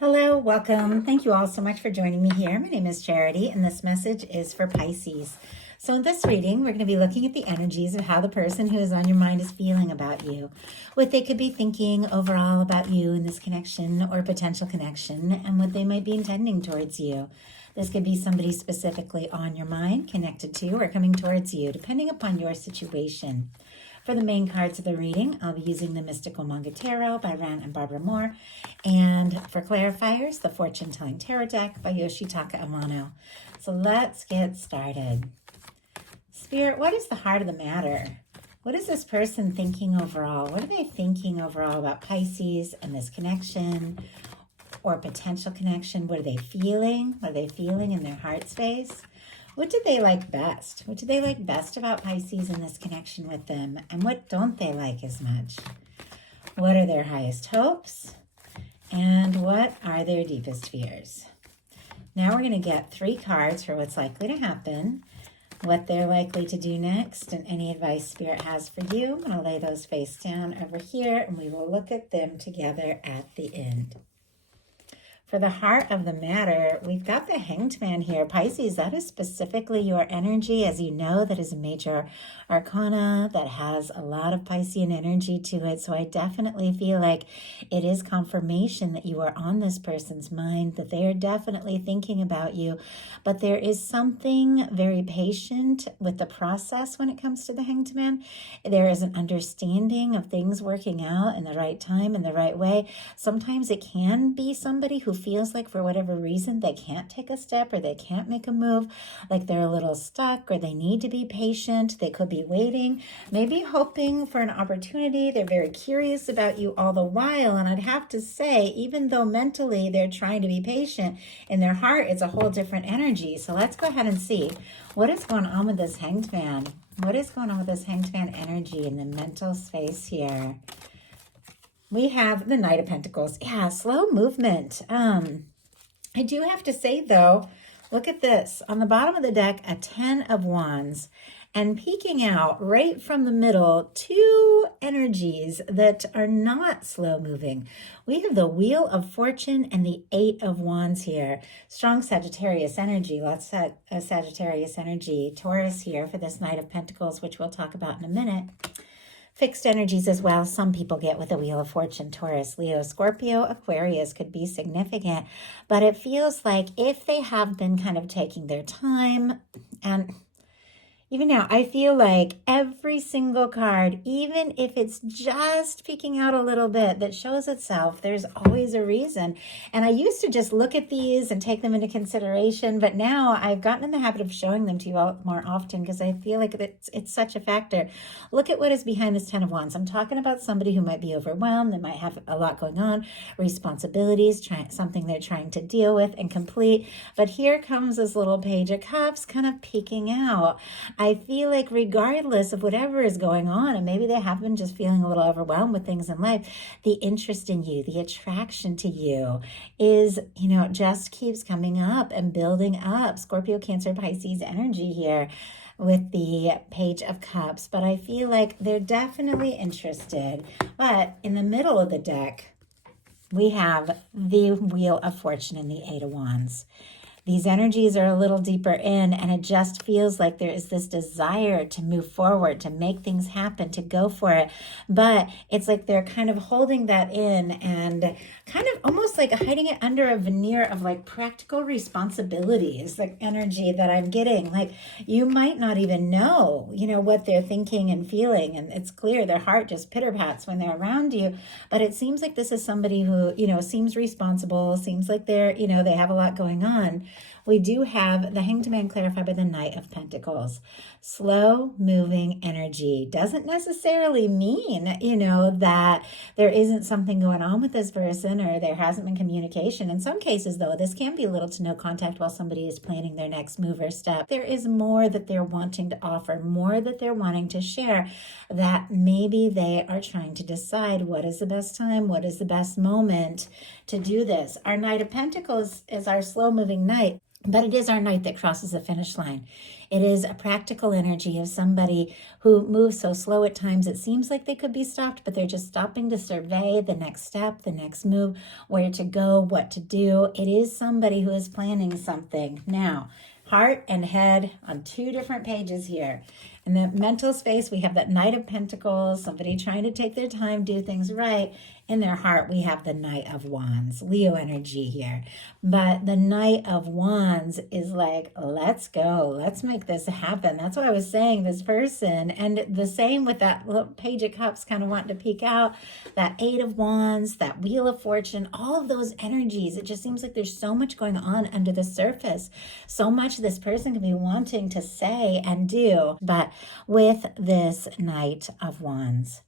Hello, welcome. Thank you all so much for joining me here. My name is Charity, and this message is for Pisces. So in this reading, we're going to be looking at the energies of how the person who is on your mind is feeling about you, what they could be thinking overall about you in this connection or potential connection, and what they might be intending towards you. This could be somebody specifically on your mind, connected to, or coming towards you, depending upon your situation. For the main cards of the reading, I'll be using the Mystical Manga Tarot by Rann and Barbara Moore. And for clarifiers, the Fortune Telling Tarot deck by Yoshitaka Amono. So let's get started. Spirit, what is the heart of the matter? What is this person thinking overall? What are they thinking overall about Pisces and this connection or potential connection? What are they feeling? What are they feeling in their heart space? What do they like best? What do they like best about Pisces and this connection with them? And what don't they like as much? What are their highest hopes? And what are their deepest fears? Now we're going to get 3 cards for what's likely to happen, what they're likely to do next, and any advice Spirit has for you. I'm going to lay those face down over here, and we will look at them together at the end. For the heart of the matter, we've got the Hanged Man here. Pisces, that is specifically your energy. As you know, that is a major arcana that has a lot of Piscean energy to it. So I definitely feel like it is confirmation that you are on this person's mind, that they are definitely thinking about you. But there is something very patient with the process when it comes to the Hanged Man. There is an understanding of things working out in the right time, in the right way. Sometimes it can be somebody who feels like for whatever reason they can't take a step or they can't make a move, like they're a little stuck or they need to be patient. They could be waiting, maybe hoping for an opportunity. They're very curious about you all the while. And I'd have to say, even though mentally they're trying to be patient, in their heart it's a whole different energy. So let's go ahead and see what is going on with this Hanged Man. What is going on with this Hanged Man energy in the mental space here? We have the Knight of Pentacles. Yeah, slow movement. I do have to say, though, look at this. On the bottom of the deck, a 10 of Wands. And peeking out right from the middle, 2 energies that are not slow moving. We have the Wheel of Fortune and the 8 of Wands here. Strong Sagittarius energy. Lots of Sagittarius energy. Taurus here for this Knight of Pentacles, which we'll talk about in a minute. Fixed energies as well. Some people get with the Wheel of Fortune. Taurus, Leo, Scorpio, Aquarius could be significant. But it feels like if they have been kind of taking their time, and even now, I feel like every single card, even if it's just peeking out a little bit, that shows itself, there's always a reason. And I used to just look at these and take them into consideration, but now I've gotten in the habit of showing them to you all more often because I feel like it's such a factor. Look at what is behind this 10 of Wands. I'm talking about somebody who might be overwhelmed, they might have a lot going on, responsibilities, something they're trying to deal with and complete. But here comes this little Page of Cups kind of peeking out. I feel like regardless of whatever is going on, and maybe they have been just feeling a little overwhelmed with things in life, the interest in you, the attraction to you is, just keeps coming up and building up. Scorpio, Cancer, Pisces energy here with the Page of Cups. But I feel like they're definitely interested. But in the middle of the deck, we have the Wheel of Fortune and the 8 of Wands. These energies are a little deeper in, and it just feels like there is this desire to move forward, to make things happen, to go for it. But it's like they're kind of holding that in and kind of almost like hiding it under a veneer of like practical responsibilities, like energy that I'm getting. Like you might not even know, what they're thinking and feeling. And it's clear their heart just pitter-pats when they're around you. But it seems like this is somebody who, seems responsible, seems like they're, they have a lot going on. We do have the Hanged Man clarified by the Knight of Pentacles. Slow moving energy doesn't necessarily mean, that there isn't something going on with this person or there hasn't been communication. In some cases, though, this can be little to no contact while somebody is planning their next move or step. There is more that they're wanting to offer, more that they're wanting to share, that maybe they are trying to decide what is the best time, what is the best moment to do this. Our Knight of Pentacles is our slow moving knight. But it is our knight that crosses the finish line. It is a practical energy of somebody who moves so slow at times it seems like they could be stopped, but they're just stopping to survey the next step, the next move, where to go, what to do. It is somebody who is planning something. Now, heart and head on two different pages here. In the mental space, we have that Knight of Pentacles, somebody trying to take their time, do things right. In their heart, we have the Knight of Wands, Leo energy here. But the Knight of Wands is like, let's go. Let's make this happen. That's what I was saying, this person. And the same with that little Page of Cups kind of wanting to peek out, that Eight of Wands, that Wheel of Fortune, all of those energies. It just seems like there's so much going on under the surface. So much this person can be wanting to say and do. But with this Knight of Wands,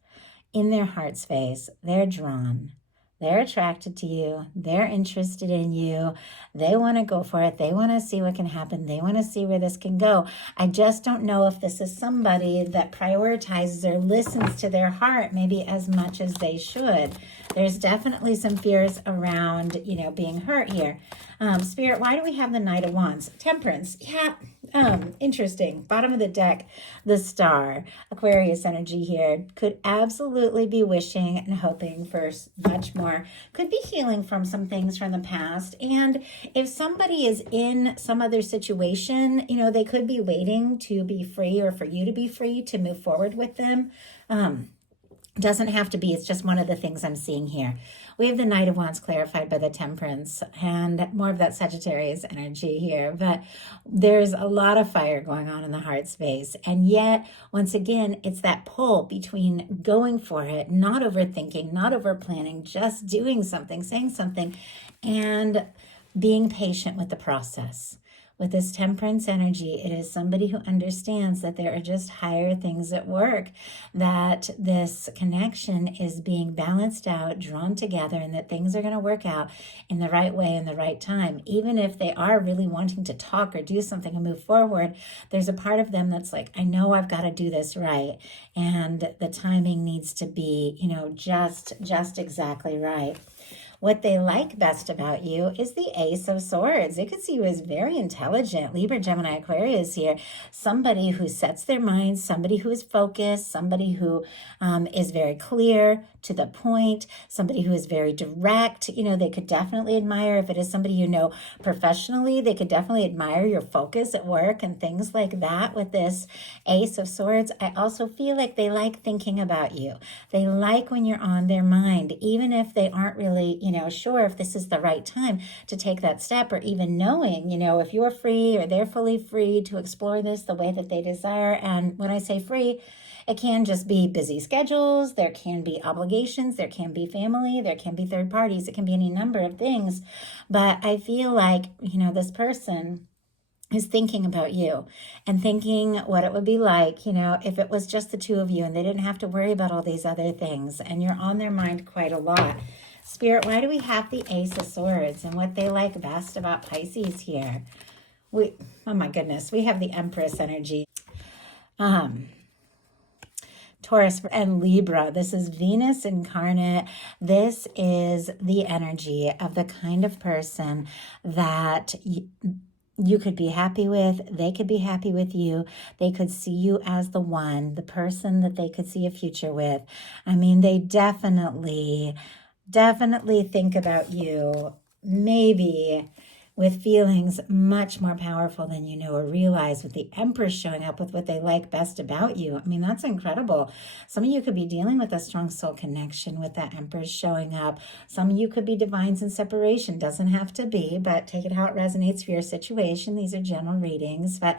in their heart space, they're drawn. They're attracted to you. They're interested in you. They want to go for it. They want to see what can happen. They want to see where this can go. I just don't know if this is somebody that prioritizes or listens to their heart maybe as much as they should. There's definitely some fears around, being hurt here. Spirit, why do we have the Knight of Wands? Temperance. Yeah. Interesting. Bottom of the deck, the Star. Aquarius energy here. Could absolutely be wishing and hoping for much more. Could be healing from some things from the past. And if somebody is in some other situation, they could be waiting to be free or for you to be free to move forward with them. Doesn't have to be. It's just one of the things I'm seeing here. We have the Knight of Wands clarified by the Temperance and more of that Sagittarius energy here. But there's a lot of fire going on in the heart space. And yet, once again, it's that pull between going for it, not overthinking, not overplanning, just doing something, saying something, and being patient with the process. With this Temperance energy, it is somebody who understands that there are just higher things at work, that this connection is being balanced out, drawn together, and that things are going to work out in the right way in the right time. Even if they are really wanting to talk or do something and move forward, there's a part of them that's like, I know I've got to do this right. And the timing needs to be, just exactly right. What they like best about you is the Ace of Swords. They could see you as very intelligent. Libra, Gemini, Aquarius here. Somebody who sets their minds, somebody who is focused, somebody who is very clear, to the point, somebody who is very direct. They could definitely admire, if it is somebody professionally, they could definitely admire your focus at work and things like that with this Ace of Swords. I also feel like they like thinking about you. They like when you're on their mind, even if they aren't really, sure if this is the right time to take that step, or even knowing, if you're free or they're fully free to explore this the way that they desire. And when I say free, it can just be busy schedules, there can be obligations, there can be family, there can be third parties, it can be any number of things. But I feel like, this person is thinking about you and thinking what it would be like, if it was just the two of you and they didn't have to worry about all these other things, and you're on their mind quite a lot. Spirit, why do we have the Ace of Swords and what they like best about Pisces here? Oh my goodness, we have the Empress energy. Taurus and Libra. This is Venus incarnate. This is the energy of the kind of person that you could be happy with. They could be happy with you. They could see you as the one, the person that they could see a future with. I mean, they definitely think about you, maybe with feelings much more powerful than you know or realize, with the Empress showing up with what they like best about you. I mean, that's incredible. Some of you could be dealing with a strong soul connection with that Empress showing up. Some of you could be divines in separation. Doesn't have to be, but take it how it resonates for your situation. These are general readings, but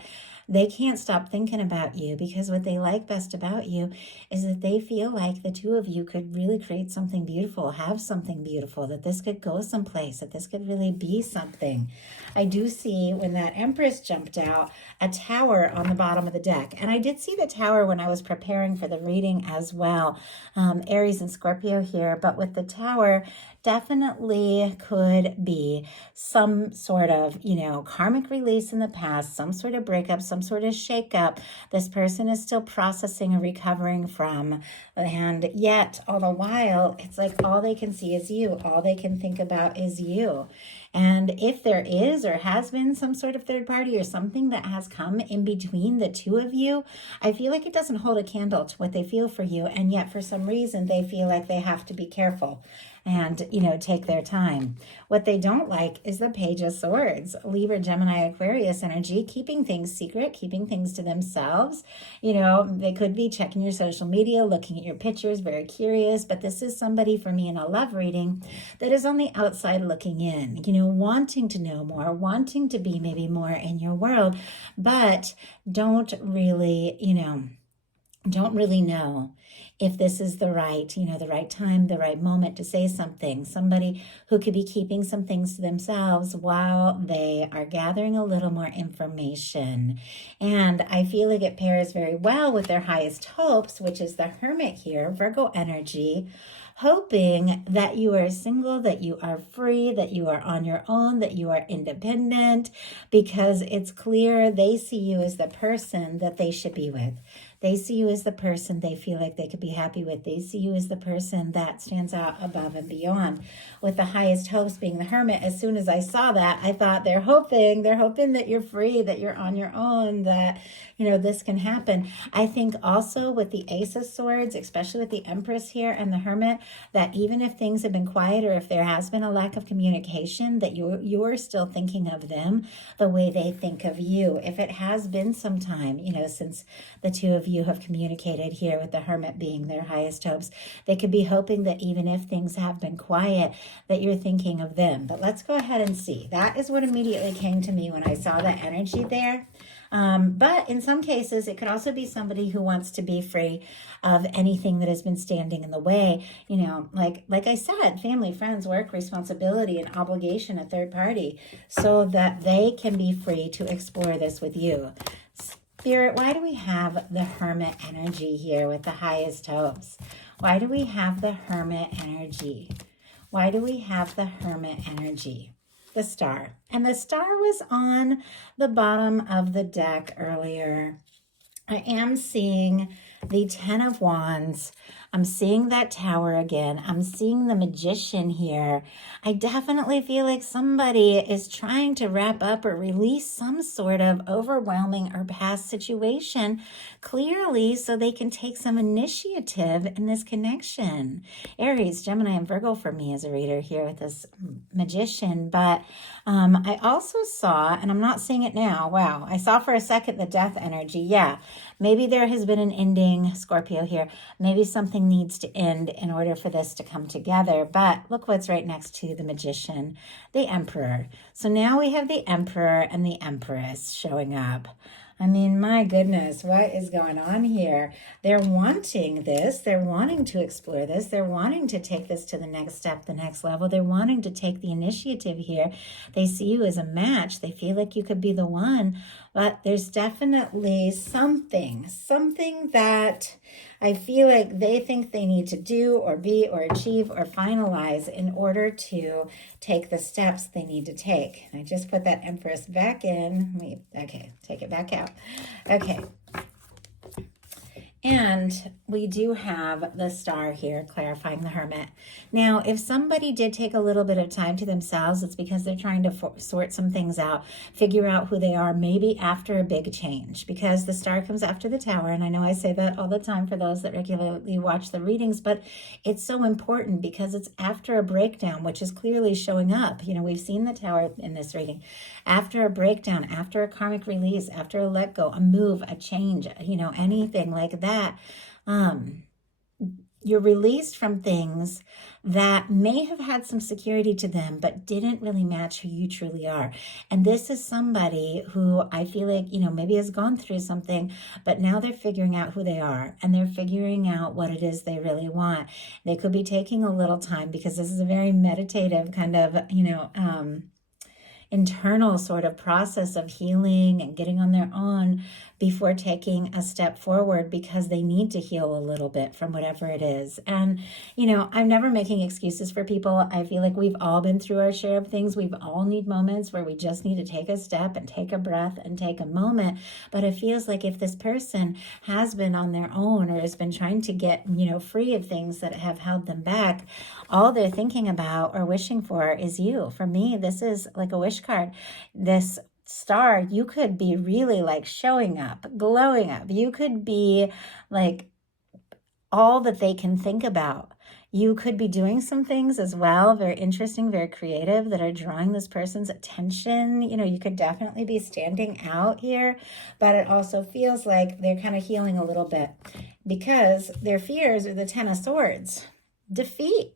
they can't stop thinking about you, because what they like best about you is that they feel like the two of you could really create something beautiful, have something beautiful, that this could go someplace, that this could really be something. I do see, when that Empress jumped out, a tower on the bottom of the deck. And I did see the tower when I was preparing for the reading as well. Aries and Scorpio here, but with the tower, definitely could be some sort of, karmic release in the past, some sort of breakup, some sort of shakeup this person is still processing and recovering from. And yet, all the while, it's like all they can see is you. All they can think about is you. And if there is or has been some sort of third party or something that has come in between the two of you, I feel like it doesn't hold a candle to what they feel for you. And yet for some reason, they feel like they have to be careful and, take their time. What they don't like is the Page of Swords, Libra, Gemini, Aquarius energy, keeping things secret, keeping things to themselves. They could be checking your social media, looking at your pictures, very curious, but this is somebody for me in a love reading that is on the outside looking in, wanting to know more, wanting to be maybe more in your world, but don't really know if this is the right time, the right moment to say something. Somebody who could be keeping some things to themselves while they are gathering a little more information. And I feel like it pairs very well with their highest hopes, which is the Hermit here, Virgo energy, hoping that you are single, that you are free, that you are on your own, that you are independent, because it's clear they see you as the person that they should be with. They see you as the person they feel like they could be happy with. They see you as the person that stands out above and beyond. With the highest hopes being the Hermit, as soon as I saw that, I thought they're hoping that you're free, that you're on your own, that, this can happen. I think also with the Ace of Swords, especially with the Empress here and the Hermit, that even if things have been quiet or if there has been a lack of communication, that you're still thinking of them the way they think of you. If it has been some time, since the two of you have communicated here, with the Hermit being their highest hopes, they could be hoping that even if things have been quiet, that you're thinking of them. But let's go ahead and see. That is what immediately came to me when I saw that energy there. But in some cases, it could also be somebody who wants to be free of anything that has been standing in the way. Like I said, family, friends, work, responsibility, and obligation, a third party, so that they can be free to explore this with you. Spirit, why do we have the Hermit energy here with the highest hopes? Why do we have the Hermit energy? Why do we have the Hermit energy? The Star. And the Star was on the bottom of the deck earlier. I am seeing the Ten of Wands. I'm seeing that Tower again. I'm seeing the Magician here. I definitely feel like somebody is trying to wrap up or release some sort of overwhelming or past situation clearly so they can take some initiative in this connection. Aries, Gemini, and Virgo for me as a reader here with this Magician. But I also saw, and I'm not seeing it now, wow, I saw for a second the Death energy. Yeah, maybe there has been an ending, Scorpio here. Maybe something needs to end in order for this to come together. But look what's right next to the Magician, the Emperor. So now we have the Emperor and the Empress showing up. I mean, my goodness, what is going on here? They're wanting this. They're wanting to explore this. They're wanting to take this to the next step, the next level. They're wanting to take the initiative here. They see you as a match. They feel like you could be the one. But there's definitely something that I feel like they think they need to do or be or achieve or finalize in order to take the steps they need to take. And I just put that Empress back in. Okay, take it back out. Okay. And we do have the Star here clarifying the Hermit. Now, if somebody did take a little bit of time to themselves, it's because they're trying to sort some things out, figure out who they are, maybe after a big change, because the Star comes after the Tower. And I know I say that all the time for those that regularly watch the readings, but it's so important because it's after a breakdown, which is clearly showing up. We've seen the Tower in this reading. After a breakdown, after a karmic release, after a let go, a move, a change, anything like that. You're released from things that may have had some security to them, but didn't really match who you truly are. And this is somebody who I feel like, maybe has gone through something, but now they're figuring out who they are and they're figuring out what it is they really want. They could be taking a little time because this is a very meditative kind of, internal sort of process of healing and getting on their own before taking a step forward, because they need to heal a little bit from whatever it is. And, I'm never making excuses for people. I feel like we've all been through our share of things. We've all need moments where we just need to take a step and take a breath and take a moment. But it feels like if this person has been on their own or has been trying to get, free of things that have held them back, all they're thinking about or wishing for is you. For me, this is like a wish card. This star, you could be really like showing up, glowing up. You could be like all that they can think about. You could be doing some things as well, very interesting, very creative, that are drawing this person's attention. You could definitely be standing out here, but it also feels like they're kind of healing a little bit because their fears are the Ten of Swords. Defeat.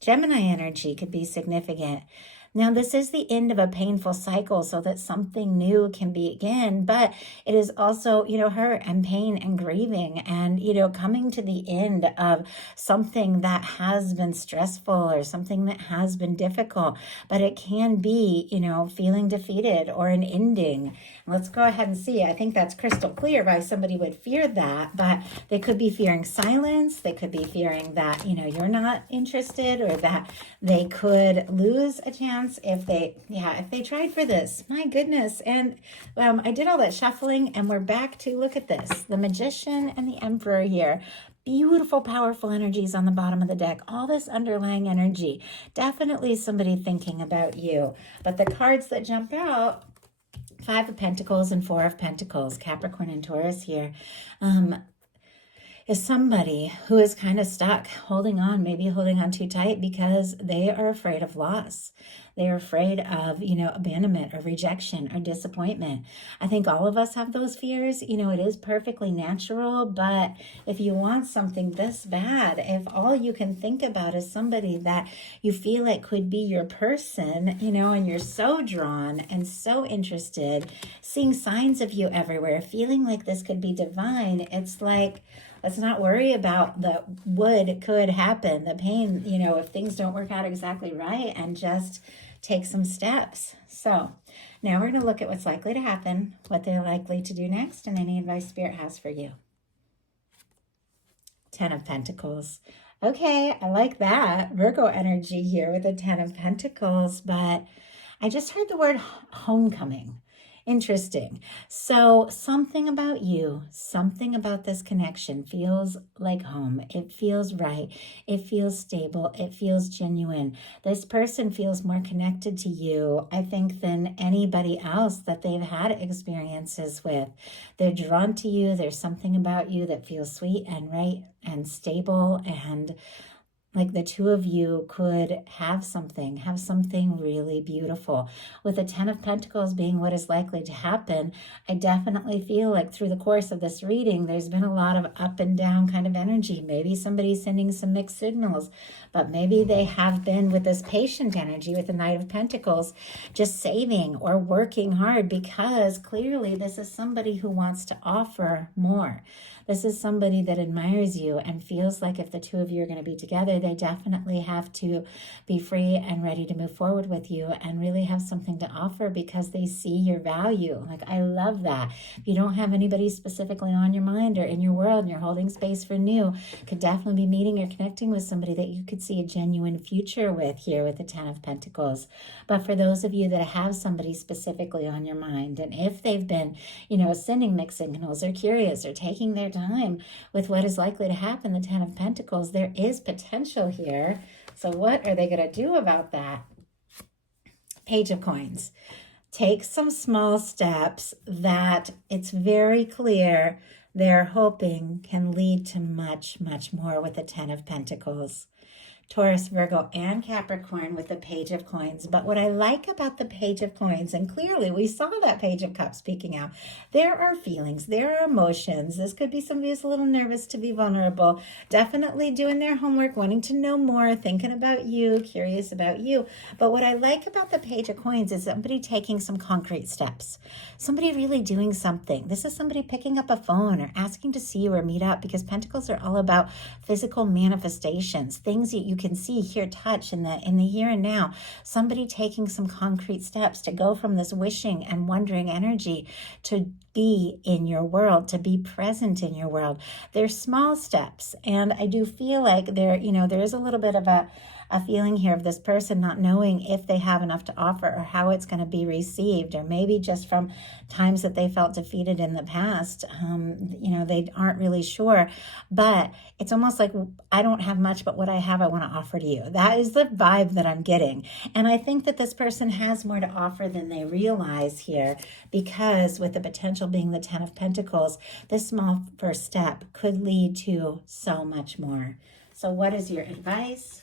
Gemini energy could be significant. Now, this is the end of a painful cycle so that something new can begin, but it is also, hurt and pain and grieving and, coming to the end of something that has been stressful or something that has been difficult, but it can be, feeling defeated or an ending. Let's go ahead and see. I think that's crystal clear why somebody would fear that, but they could be fearing silence. They could be fearing that, you're not interested, or that they could lose a chance if they tried for this. My goodness. And I did all that shuffling and we're back to, look at this, the Magician and the Emperor here. Beautiful, powerful energies on the bottom of the deck. All this underlying energy. Definitely somebody thinking about you. But the cards that jump out, Five of Pentacles and Four of Pentacles, Capricorn and Taurus here, is somebody who is kind of stuck, holding on, maybe holding on too tight because they are afraid of loss. They are afraid of, abandonment or rejection or disappointment. I think all of us have those fears. It is perfectly natural, but if you want something this bad, if all you can think about is somebody that you feel like could be your person, and you're so drawn and so interested, seeing signs of you everywhere, feeling like this could be divine, it's like, let's not worry about the could happen, the pain, if things don't work out exactly right, and just take some steps. So now we're going to look at what's likely to happen, what they're likely to do next, and any advice Spirit has for you. Ten of Pentacles. Okay, I like that. Virgo energy here with the Ten of Pentacles, but I just heard the word homecoming. Interesting. So something about you, something about this connection feels like home. It feels right. It feels stable. It feels genuine. This person feels more connected to you, I think, than anybody else that they've had experiences with. They're drawn to you. There's something about you that feels sweet and right and stable, and like the two of you could have something really beautiful. With the Ten of Pentacles being what is likely to happen, I definitely feel like through the course of this reading, there's been a lot of up and down kind of energy. Maybe somebody's sending some mixed signals, but maybe they have been with this patient energy with the Knight of Pentacles, just saving or working hard, because clearly this is somebody who wants to offer more. This is somebody that admires you and feels like if the two of you are going to be together, they definitely have to be free and ready to move forward with you and really have something to offer because they see your value. Like, I love that. If you don't have anybody specifically on your mind or in your world and you're holding space for new, could definitely be meeting or connecting with somebody that you could see a genuine future with here with the Ten of Pentacles. But for those of you that have somebody specifically on your mind, and if they've been, sending mixed signals or curious or taking their time with what is likely to happen, the Ten of Pentacles, there is potential here. So what are they going to do about that? Page of Coins. Take some small steps that it's very clear they're hoping can lead to much, much more with the Ten of Pentacles. Taurus, Virgo, and Capricorn with the Page of Coins. But what I like about the Page of Coins, and clearly we saw that Page of Cups speaking out, there are feelings, there are emotions. This could be somebody who's a little nervous to be vulnerable, definitely doing their homework, wanting to know more, thinking about you, curious about you. But what I like about the Page of Coins is somebody taking some concrete steps, somebody really doing something. This is somebody picking up a phone or asking to see you or meet up, because Pentacles are all about physical manifestations, things that you you can see, hear, touch in the here and now. Somebody taking some concrete steps to go from this wishing and wondering energy to be in your world, to be present in your world. They're small steps. And I do feel like there is a little bit of a feeling here of this person not knowing if they have enough to offer or how it's going to be received, or maybe just from times that they felt defeated in the past, they aren't really sure. But it's almost like, I don't have much, but what I have, I want to offer to you. That is the vibe that I'm getting. And I think that this person has more to offer than they realize here, because with the potential being the 10 of Pentacles, this small first step could lead to so much more. So what is your advice?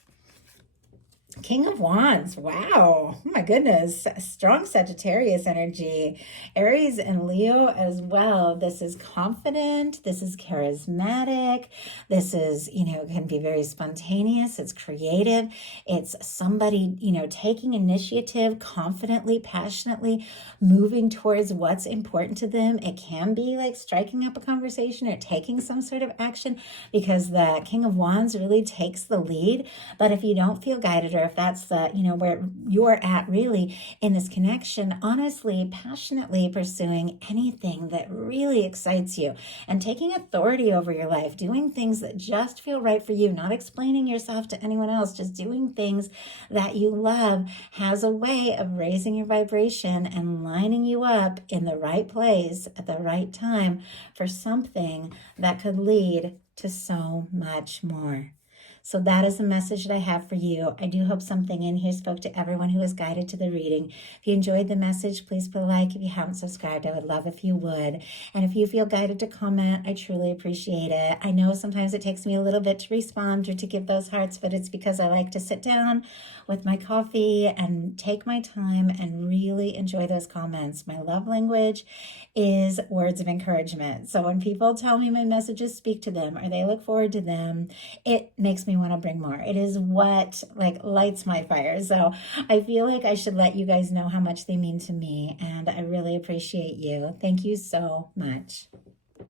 King of Wands. Wow. Oh my goodness. Strong Sagittarius energy. Aries and Leo as well. This is confident. This is charismatic. This is, can be very spontaneous. It's creative. It's somebody, taking initiative confidently, passionately, moving towards what's important to them. It can be like striking up a conversation or taking some sort of action, because the King of Wands really takes the lead. But if you don't feel guided, or if that's the, where you're at really in this connection, honestly, passionately pursuing anything that really excites you and taking authority over your life, doing things that just feel right for you, not explaining yourself to anyone else, just doing things that you love, has a way of raising your vibration and lining you up in the right place at the right time for something that could lead to so much more. So that is the message that I have for you. I do hope something in here spoke to everyone who was guided to the reading. If you enjoyed the message, please put a like. If you haven't subscribed, I would love if you would. And if you feel guided to comment, I truly appreciate it. I know sometimes it takes me a little bit to respond or to give those hearts, but it's because I like to sit down with my coffee and take my time and really enjoy those comments. My love language is words of encouragement. So when people tell me my messages speak to them or they look forward to them, it makes me want to bring more. It is what lights my fire. So I feel like I should let you guys know how much they mean to me, and I really appreciate you. Thank you so much.